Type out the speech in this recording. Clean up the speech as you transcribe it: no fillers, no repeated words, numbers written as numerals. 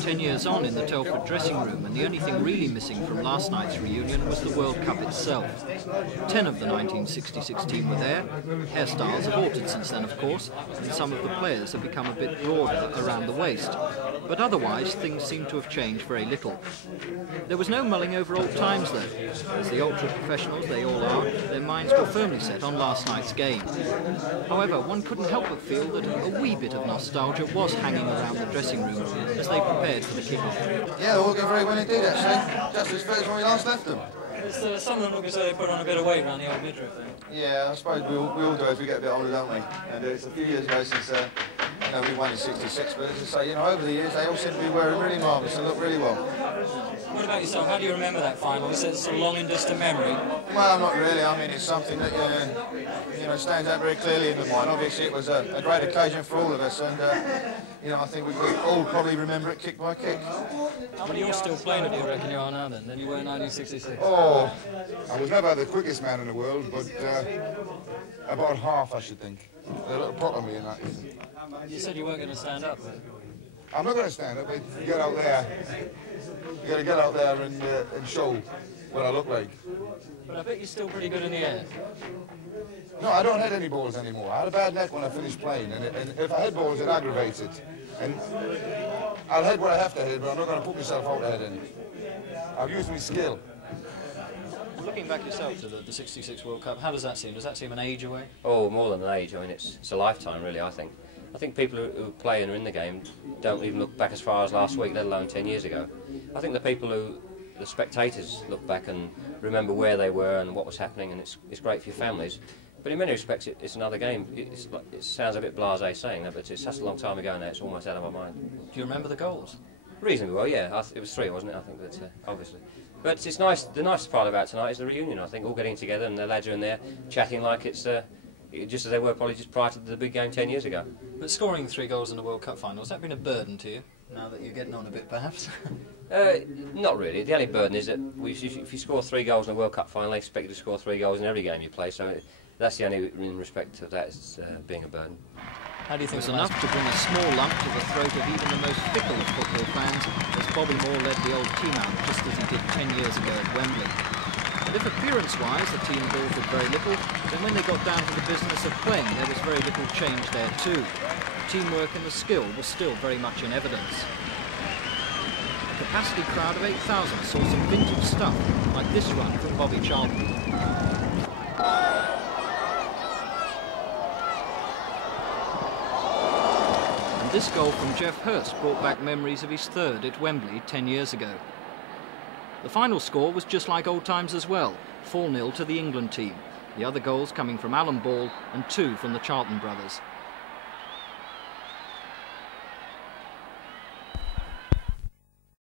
10 years on in the Telford dressing room, and the only thing really missing from last night's reunion was the World Cup itself. 10 of the 1966 team were there. Hairstyles have altered since then, of course, and some of the players have become a bit broader around the waist. But otherwise, things seem to have changed very little. There was no mulling over old times, though. As the ultra-professionals they all are, their minds were firmly set on last night's game. However, one couldn't help but feel that a wee bit of nostalgia was hanging around the dressing room as they prepared for the kick-off. Yeah, they're all looking very well indeed, actually. Just as fit as when we last left them. Some of them look as though they put on a bit of weight around the old midriff thing. Yeah, I suppose we all do as we get a bit older, don't we? And it's a few years ago since we won in '66, but as I say, over the years they all seem to be wearing really marvellous and look really well. What about yourself? How do you remember that final? Is it a long and distant memory? Well, not really. I mean, it's something that stands out very clearly in the mind. Obviously, it was a great occasion for all of us, and I think we all probably remember it kick by kick. Well, you're still playing, if you reckon you are now, then you were in 1966. Oh, I was never the quickest man in the world, but about half, I should think. They're a little proper me in that. You said you weren't going to stand up. I'm not going to stand up, but get out there. You got to get out there and show what I look like. But I bet you're still pretty good in the air. No, I don't hit any balls anymore. I had a bad neck when I finished playing, and if I hit balls, it aggravates it. And I'll hit what I have to hit, but I'm not going to put myself out there then. I've used my skill. Looking back yourself to the 66 World Cup, how does that seem? Does that seem an age away? Oh, more than an age. I mean, it's a lifetime, really, I think. I think people who play and are in the game don't even look back as far as last week, let alone 10 years ago. I think the spectators look back and remember where they were and what was happening, and it's great for your families. But in many respects, it's another game. It sounds a bit blasé saying that, but it's such a long time ago now, it's almost out of my mind. Do you remember the goals? Reasonably well, yeah. It was 3, wasn't it? I think, but obviously. But it's nice. The nicest part about tonight is the reunion, I think, all getting together and the lads are in there chatting like it's just as they were probably just prior to the big game 10 years ago. But scoring 3 goals in the World Cup final, has that been a burden to you, now that you're getting on a bit, perhaps? Not really. The only burden is that if you score 3 goals in a World Cup final, they expect you to score 3 goals in every game you play, so that's the only in respect of that is being a burden. How do you think it was enough to bring a small lump to the throat of even the most fickle of football fans as Bobby Moore led the old team out just as he did 10 years ago at Wembley. And if appearance-wise the team had altered very little, then when they got down to the business of playing there was very little change there too. Teamwork and the skill was still very much in evidence. A capacity crowd of 8,000 saw some vintage stuff, like this run from Bobby Charlton. This goal from Geoff Hurst brought back memories of his 3rd at Wembley 10 years ago. The final score was just like old times as well, 4-0 to the England team. The other goals coming from Alan Ball and 2 from the Charlton brothers.